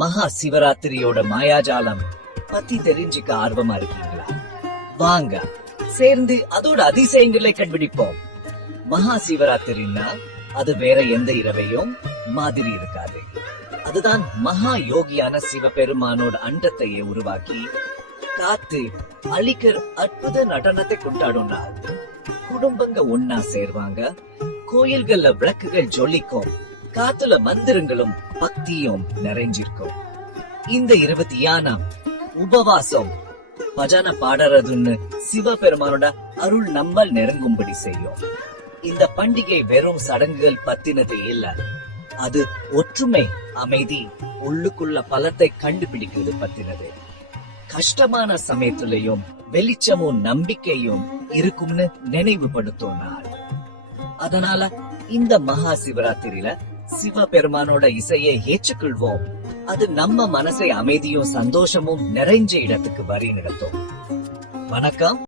மகா சிவராத்திரியோட மாயாஜாலம் பத்தி தெரிஞ்சுக்க ஆர்வமா இருக்கீங்களா? வாங்க சேர்ந்து அதோட அதிசயங்களை கண்டுபிடிப்போம். மகா சிவராத்திரின்னா அது வேற எந்த இரவையும் மாதிரி இருக்காது. அதுதான் மகா யோகியான சிவபெருமானோட அண்டத்தையே உருவாக்கி காத்து அழிக்கிற அற்புத நடனத்தை கொண்டாடும் நாள். குடும்பங்க ஒன்னா சேர்வாங்க கோயில்கள்ல விளக்குகள் ஜொலிக்கும். காத்துல மந்திரங்களும் பக்தியும் நிறைஞ்சிருக்கும். இந்த இருபத்தி யானம் உபவாசம் பஜன பாடுறதுன்னு சிவபெருமானோட அருள் நம்மள் நெருங்கும்படி செய்யும். இந்த பண்டிகை வெறும் சடங்குகள் பத்தினது இல்ல. அது ஒற்றுமை அமைதி உள்ளுக்குள்ள பலத்தை கண்டுபிடிக்கிறது பத்தினது. கஷ்டமான சமயத்திலையும் வெளிச்சமும் நம்பிக்கையும் இருக்கும்னு நினைவுபடுத்தும் நாள். அதனால இந்த மகா சிவராத்திரியில சிவபெருமானோட இசையை ஏற்றுக்கொள்வோம். அது நம்ம மனசை அமைதியும் சந்தோஷமும் நிறைஞ்ச இடத்துக்கு வழி நடத்தும் வணக்கம்.